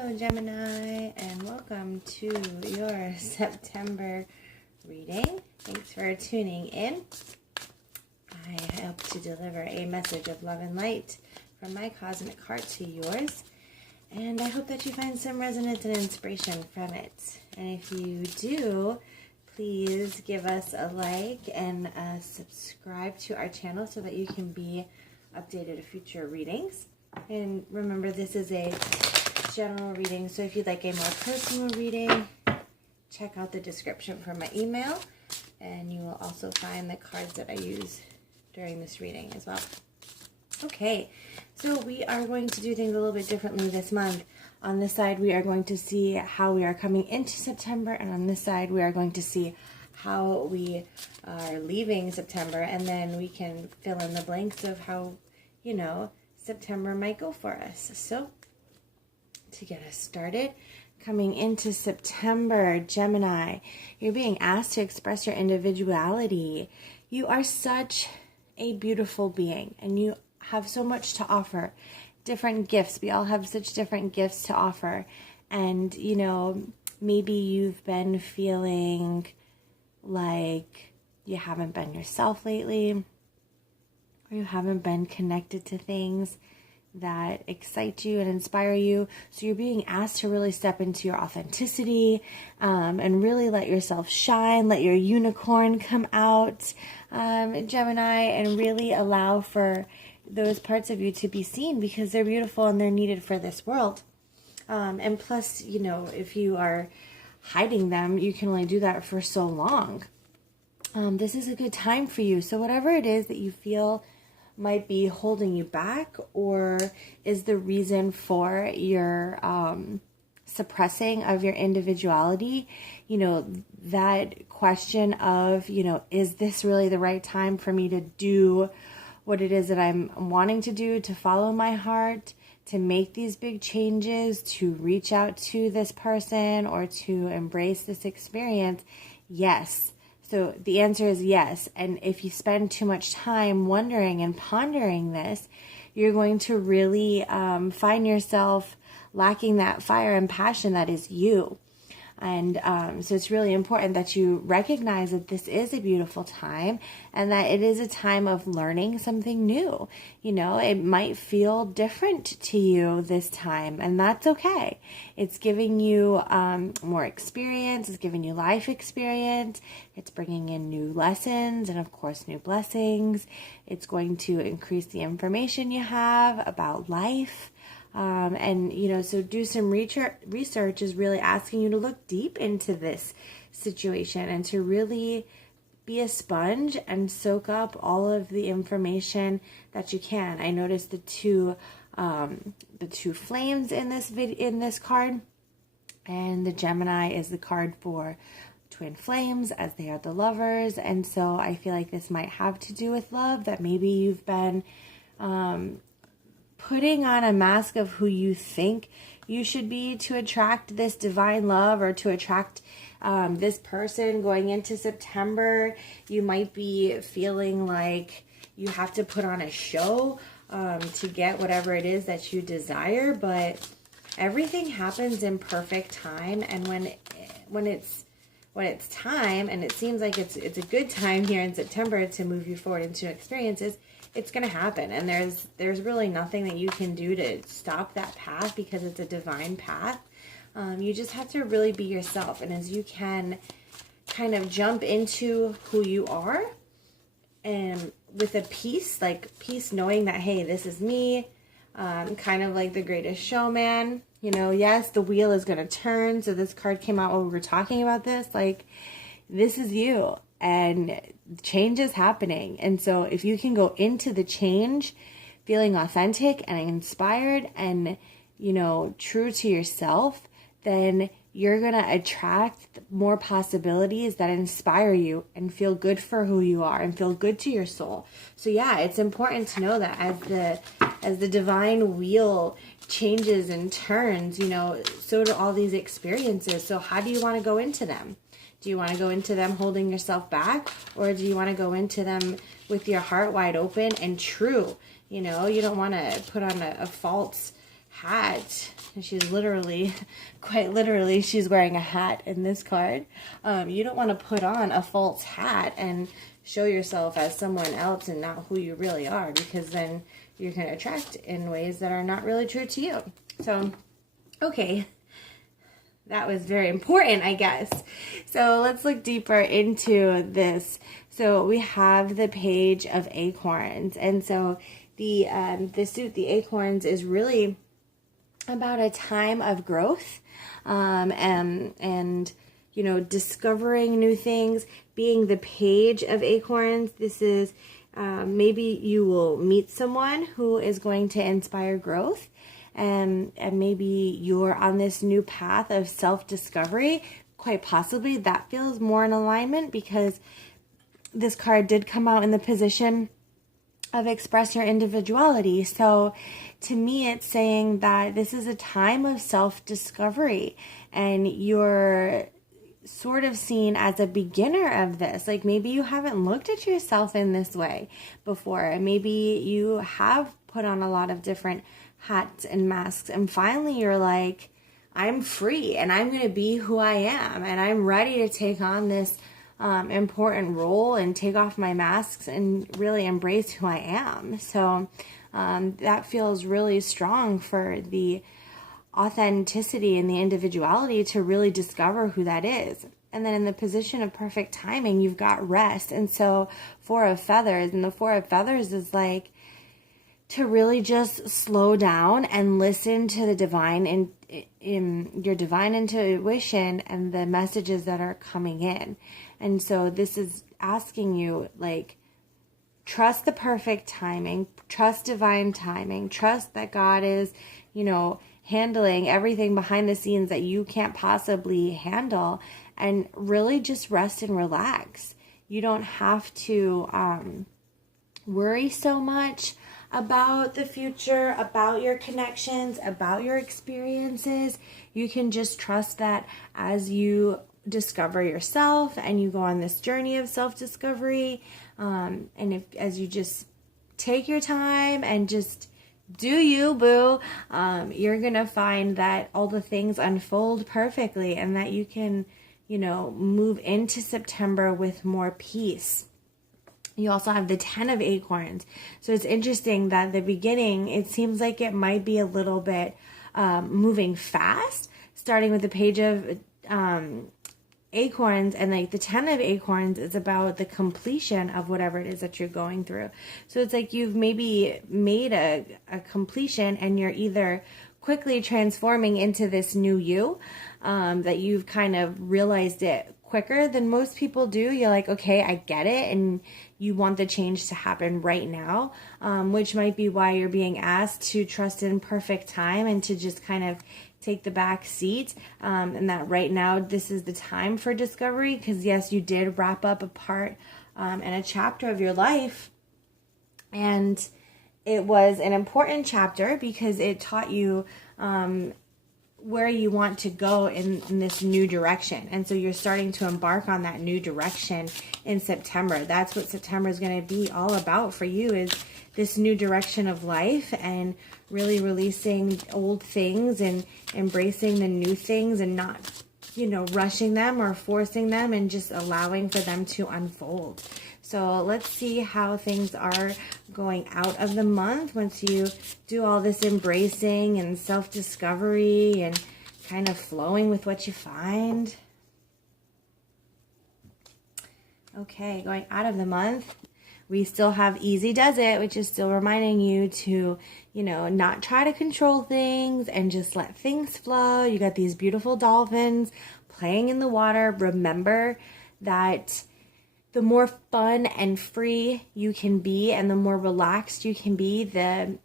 Hello Gemini, and welcome to your September reading. Thanks for tuning in. I hope to deliver a message of love and light from my cosmic heart to yours, and I hope that you find some resonance and inspiration from it. And if you do, please give us a like and subscribe to our channel so that you can be updated of future readings. And remember, this is a general reading, so if you'd like a more personal reading, check out the description for my email, and you will also find the cards that I use during this reading as well. Okay, so we are going to do things a little bit differently this month. On this side, we are going to see how we are coming into September, and on this side, we are going to see how we are leaving September, and then we can fill in the blanks of how, you know, September might go for us. So, to get us started, coming into September, Gemini, you're being asked to express your individuality. You are such a beautiful being, and you have so much to offer. Different gifts. We all have such different gifts to offer. And, you know, maybe you've been feeling like you haven't been yourself lately, or you haven't been connected to things that excite you and inspire you. So you're being asked to really step into your authenticity and really let yourself shine, let your unicorn come out, Gemini, and really allow for those parts of you to be seen because they're beautiful and they're needed for this world. And plus, you know, if you are hiding them, you can only do that for so long. This is a good time for you. So whatever it is that you feel might be holding you back or is the reason for your suppressing of your individuality, you know, that question of, you know, is this really the right time for me to do what it is that I'm wanting to do, to follow my heart, to make these big changes, to reach out to this person or to embrace this experience? Yes. So the answer is yes. And if you spend too much time wondering and pondering this, you're going to really find yourself lacking that fire and passion that is you. And so it's really important that you recognize that this is a beautiful time and that it is a time of learning something new. You know, it might feel different to you this time, and that's okay. It's giving you more experience. It's giving you life experience. It's bringing in new lessons and, of course, new blessings. It's going to increase the information you have about life. And, you know, so do some research is really asking you to look deep into this situation and to really be a sponge and soak up all of the information that you can. I noticed the two flames in this card, and the Gemini is the card for twin flames, as they are the lovers. And so I feel like this might have to do with love, that maybe you've been, putting on a mask of who you think you should be to attract this divine love or to attract this person going into September. You might be feeling like you have to put on a show to get whatever it is that you desire, but everything happens in perfect time. And when it's time, and it seems like it's a good time here in September to move you forward into experiences, it's going to happen. And there's really nothing that you can do to stop that path because it's a divine path. You just have to really be yourself. And as you can kind of jump into who you are and with a peace knowing that, hey, this is me, kind of like the Greatest Showman. You know, yes, the wheel is going to turn. So this card came out when we were talking about this. Like, this is you. And change is happening. And so if you can go into the change feeling authentic and inspired and, you know, true to yourself, then you're going to attract more possibilities that inspire you and feel good for who you are and feel good to your soul. So yeah, it's important to know that as the divine wheel changes and turns, you know, so do all these experiences. So how do you want to go into them? Do you want to go into them holding yourself back, or do you want to go into them with your heart wide open and true? You know, you don't want to put on a false hat. And she's literally, quite literally, she's wearing a hat in this card. You don't want to put on a false hat and show yourself as someone else and not who you really are, because then you're going to attract in ways that are not really true to you. So, okay. That was very important, I guess. So let's look deeper into this. So we have the Page of Acorns. And so the Acorns is really about a time of growth, and you know, discovering new things. Being the Page of Acorns, this is maybe you will meet someone who is going to inspire growth, and maybe you're on this new path of self-discovery. Quite possibly that feels more in alignment, because this card did come out in the position of express your individuality. So to me, it's saying that this is a time of self-discovery, and you're sort of seen as a beginner of this. Like maybe you haven't looked at yourself in this way before, and maybe you have put on a lot of different hats and masks, and finally you're like, I'm free and I'm going to be who I am, and I'm ready to take on this important role and take off my masks and really embrace who I am. So that feels really strong for the authenticity and the individuality to really discover who that is. And then in the position of perfect timing, you've got rest. And so Four of Feathers, and the Four of Feathers is like to really just slow down and listen to the divine in your divine intuition and the messages that are coming in. And so this is asking you, like, trust the perfect timing, trust divine timing, trust that God is, you know, handling everything behind the scenes that you can't possibly handle, and really just rest and relax. You don't have to worry so much about the future, about your connections, about your experiences. You can just trust that as you discover yourself and you go on this journey of self-discovery, and as you just take your time and just do you, boo, you're gonna find that all the things unfold perfectly, and that you can, you know, move into September with more peace. You also have the Ten of Acorns. So it's interesting that the beginning, it seems like it might be a little bit moving fast, starting with the Page of Acorns, and like the Ten of Acorns is about the completion of whatever it is that you're going through. So it's like you've maybe made a completion, and you're either quickly transforming into this new you, that you've kind of realized it quicker than most people do. You're like, okay, I get it, and you want the change to happen right now, which might be why you're being asked to trust in perfect time and to just kind of take the back seat, and that right now this is the time for discovery, because yes, you did wrap up a part and a chapter of your life, and it was an important chapter because it taught you where you want to go in this new direction. And so you're starting to embark on that new direction in September. That's what September is going to be all about for you, is this new direction of life, and really releasing old things and embracing the new things, and not, you know, rushing them or forcing them, and just allowing for them to unfold. So let's see how things are going out of the month once you do all this embracing and self-discovery and kind of flowing with what you find. Okay, going out of the month, we still have Easy Does It, which is still reminding you to, you know, not try to control things and just let things flow. You got these beautiful dolphins playing in the water. Remember that the more fun and free you can be, and the more relaxed you can be, the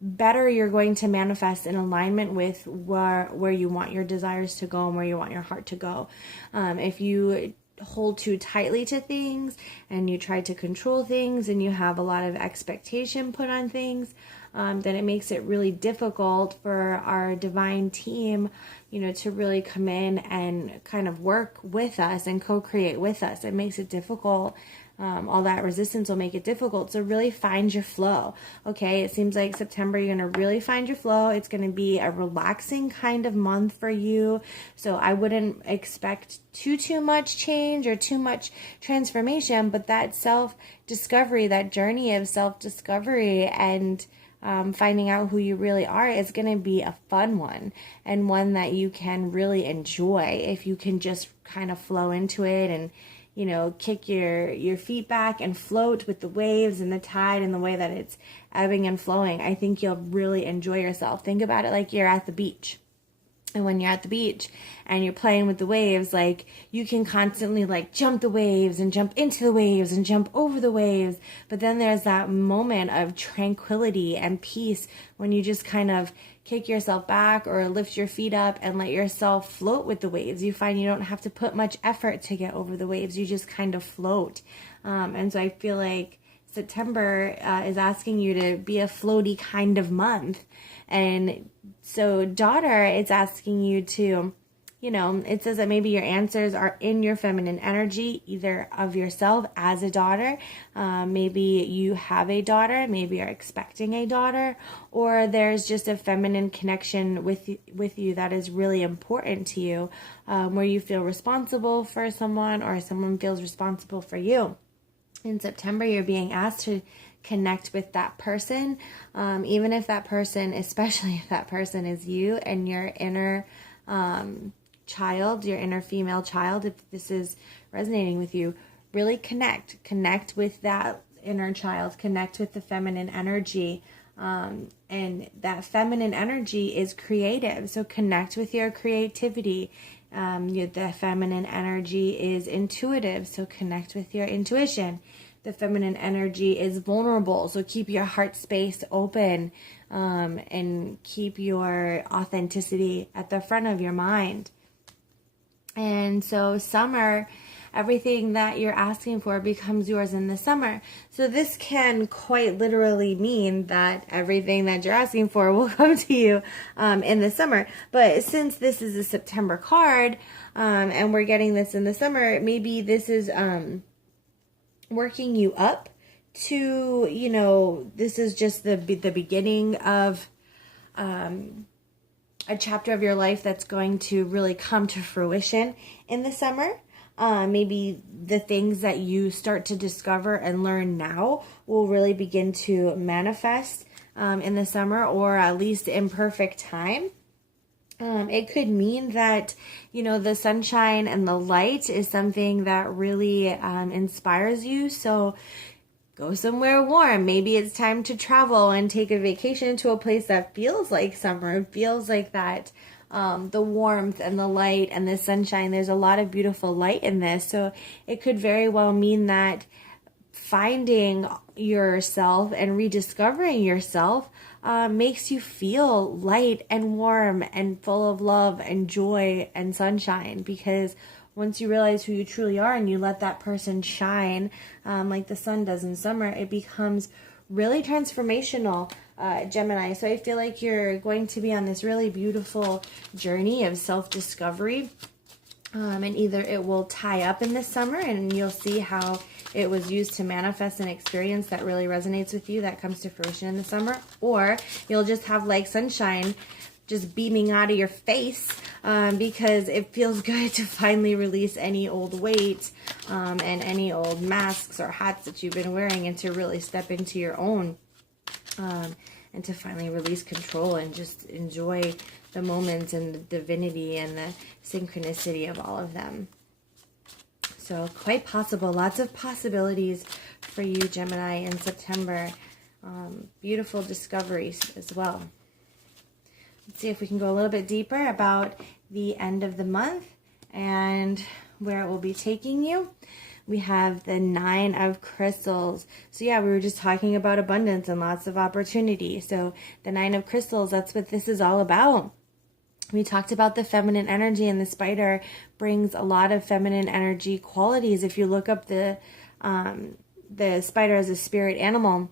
better you're going to manifest in alignment with where you want your desires to go and where you want your heart to go. If you hold too tightly to things and you try to control things and you have a lot of expectation put on things, then it makes it really difficult for our divine team, you know, to really come in and kind of work with us and co-create with us. It makes it difficult all that resistance will make it difficult. So really find your flow. Okay, it seems like September, you're going to really find your flow. It's going to be a relaxing kind of month for you. So I wouldn't expect too much change or too much transformation, but that self-discovery, that journey of self-discovery and finding out who you really are is going to be a fun one, and one that you can really enjoy if you can just kind of flow into it and, you know, kick your feet back and float with the waves and the tide and the way that it's ebbing and flowing. I think you'll really enjoy yourself. Think about it like you're at the beach. And when you're at the beach and you're playing with the waves, like, you can constantly like jump the waves and jump into the waves and jump over the waves. But then there's that moment of tranquility and peace when you just kind of kick yourself back or lift your feet up and let yourself float with the waves. You find you don't have to put much effort to get over the waves. You just kind of float. And so I feel like September is asking you to be a floaty kind of month. And so daughter, it's asking you to, you know, it says that maybe your answers are in your feminine energy, either of yourself as a daughter. Maybe you have a daughter, maybe you're expecting a daughter, or there's just a feminine connection with you that is really important to you, where you feel responsible for someone or someone feels responsible for you. In September, you're being asked to connect with that person, even if that person, especially if that person is you and your inner child, your inner female child. If this is resonating with you, really connect with that inner child, connect with the feminine energy. And that feminine energy is creative, so connect with your creativity. The feminine energy is intuitive, so connect with your intuition. The feminine energy is vulnerable, so keep your heart space open, and keep your authenticity at the front of your mind. And so summer, everything that you're asking for becomes yours in the summer. So this can quite literally mean that everything that you're asking for will come to you in the summer. But since this is a September card, and we're getting this in the summer, maybe this is working you up to, you know, this is just the beginning of a chapter of your life that's going to really come to fruition in the summer. Maybe the things that you start to discover and learn now will really begin to manifest in the summer, or at least in perfect time. It could mean that, you know, the sunshine and the light is something that really inspires you. So go somewhere warm. Maybe it's time to travel and take a vacation to a place that feels like summer. It feels like that. The warmth and the light and the sunshine. There's a lot of beautiful light in this. So it could very well mean that finding yourself and rediscovering yourself makes you feel light and warm and full of love and joy and sunshine. Because once you realize who you truly are and you let that person shine like the sun does in summer, it becomes really transformational, Gemini. So I feel like you're going to be on this really beautiful journey of self-discovery. And either it will tie up in the summer and you'll see how it was used to manifest an experience that really resonates with you that comes to fruition in the summer, or you'll just have like sunshine just beaming out of your face because it feels good to finally release any old weight and any old masks or hats that you've been wearing, and to really step into your own and to finally release control and just enjoy the moments and the divinity and the synchronicity of all of them. So quite possible, lots of possibilities for you, Gemini, in September. Beautiful discoveries as well. Let's see if we can go a little bit deeper about the end of the month and where it will be taking you. We have the 9 of crystals. So yeah, we were just talking about abundance and lots of opportunity. So the 9 of crystals, that's what this is all about. We talked about the feminine energy, and the spider brings a lot of feminine energy qualities. If you look up the spider as a spirit animal,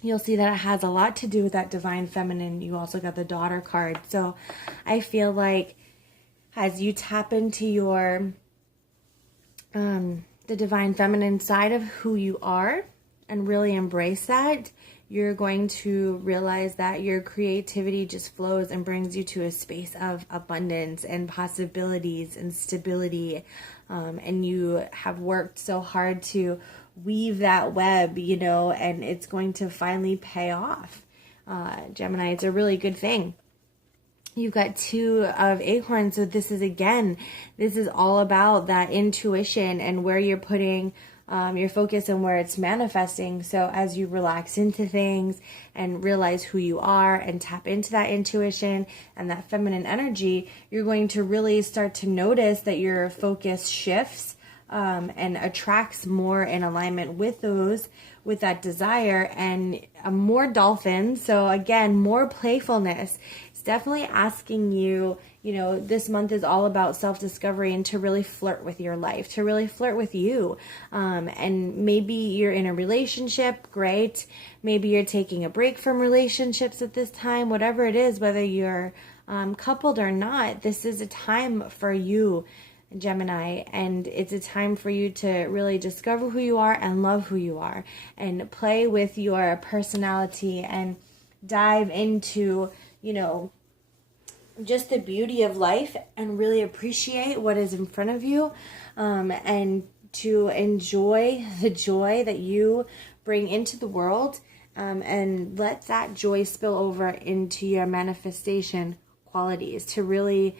you'll see that it has a lot to do with that divine feminine. You also got the daughter card. So I feel like as you tap into your the divine feminine side of who you are and really embrace that, you're going to realize that your creativity just flows and brings you to a space of abundance and possibilities and stability. And you have worked so hard to weave that web, you know, and it's going to finally pay off. Gemini, it's a really good thing. You've got 2 of acorns, so this is all about that intuition and where you're putting your focus and where it's manifesting. So as you relax into things and realize who you are and tap into that intuition and that feminine energy, you're going to really start to notice that your focus shifts and attracts more in alignment with that desire, and more dolphins. So again, more playfulness. It's definitely asking you, you know, this month is all about self-discovery and to really flirt with your life, to really flirt with you. And maybe you're in a relationship, great. Maybe you're taking a break from relationships at this time, whatever it is, whether you're coupled or not, this is a time for you, Gemini, and it's a time for you to really discover who you are and love who you are and play with your personality and dive into, you know, just the beauty of life and really appreciate what is in front of you, and to enjoy the joy that you bring into the world, and let that joy spill over into your manifestation qualities, to really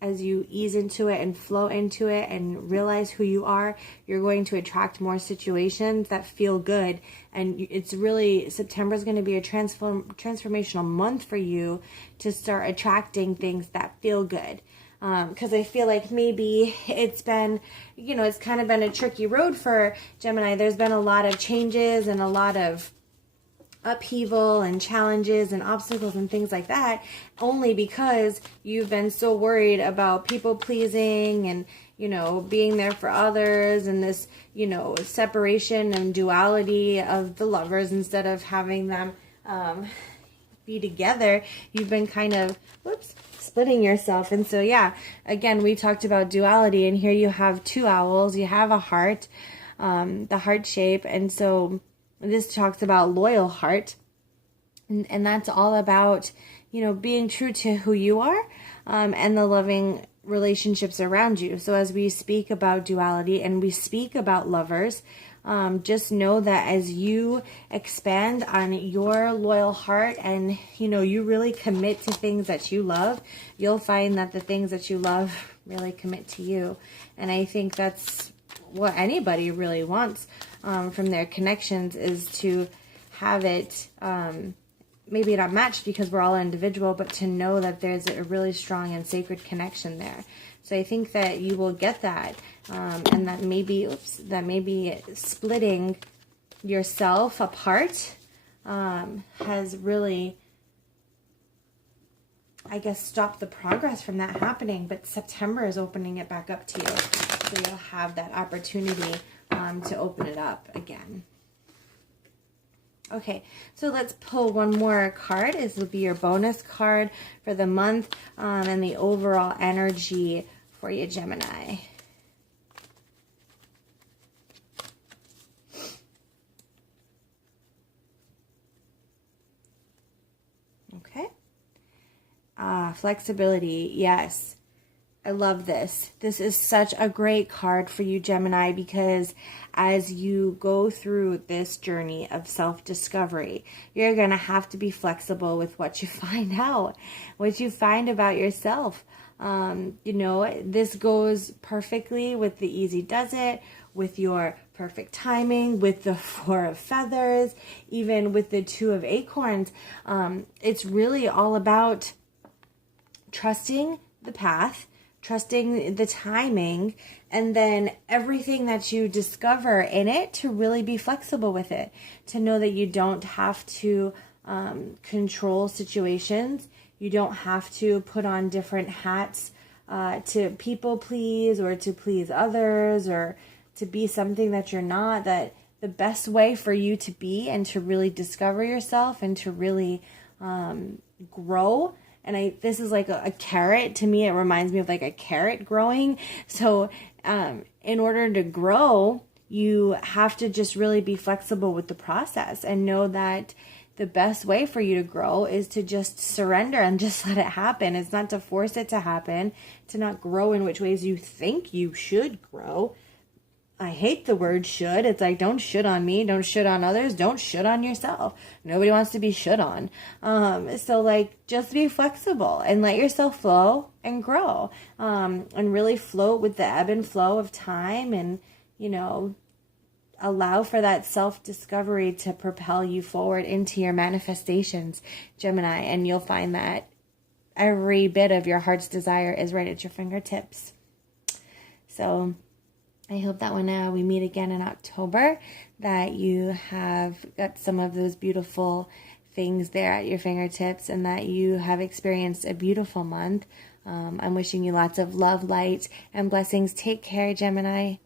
as you ease into it and flow into it and realize who you are, you're going to attract more situations that feel good. And it's really, September is going to be a transformational month for you to start attracting things that feel good. Because I feel like maybe it's been, you know, it's kind of been a tricky road for Gemini. There's been a lot of changes and a lot of upheaval and challenges and obstacles and things like that, only because you've been so worried about people pleasing and, you know, being there for others, and this, you know, separation and duality of the lovers instead of having them be together. You've been kind of splitting yourself. And so yeah, again, we talked about duality, and here you have 2 owls, you have a heart, the heart shape, and so this talks about loyal heart, and that's all about, you know, being true to who you are, and the loving relationships around you. So as we speak about duality and we speak about lovers, just know that as you expand on your loyal heart and, you know, you really commit to things that you love, you'll find that the things that you love really commit to you. And I think that's what anybody really wants from their connections, is to have it maybe not matched because we're all individual, but to know that there's a really strong and sacred connection there. So I think that you will get that, and that maybe splitting yourself apart has really, I guess, stopped the progress from that happening. But September is opening it back up to you, so you'll have that opportunity to open it up again. Okay, so let's pull one more card. This will be your bonus card for the month, and the overall energy for you, Gemini. Okay. Flexibility, yes. I love this. This is such a great card for you, Gemini, because as you go through this journey of self-discovery, you're going to have to be flexible with what you find out, what you find about yourself. You know, this goes perfectly with the easy does it, with your perfect timing, with the 4 of feathers, even with the 2 of acorns. It's really all about trusting the path, trusting the timing, and then everything that you discover in it to really be flexible with it, to know that you don't have to control situations. You don't have to put on different hats to people please or to please others or to be something that you're not. That the best way for you to be and to really discover yourself and to really grow And this is like a carrot. To me, it reminds me of like a carrot growing. So in order to grow, you have to just really be flexible with the process and know that the best way for you to grow is to just surrender and just let it happen. It's not to force it to happen, to not grow in which ways you think you should grow. I hate the word should. It's like, don't should on me, don't should on others, don't should on yourself. Nobody wants to be should on. So like, just be flexible and let yourself flow and grow, and really float with the ebb and flow of time, and, you know, allow for that self-discovery to propel you forward into your manifestations, Gemini, and you'll find that every bit of your heart's desire is right at your fingertips. So I hope that when we meet again in October, that you have got some of those beautiful things there at your fingertips, and that you have experienced a beautiful month. I'm wishing you lots of love, light, and blessings. Take care, Gemini.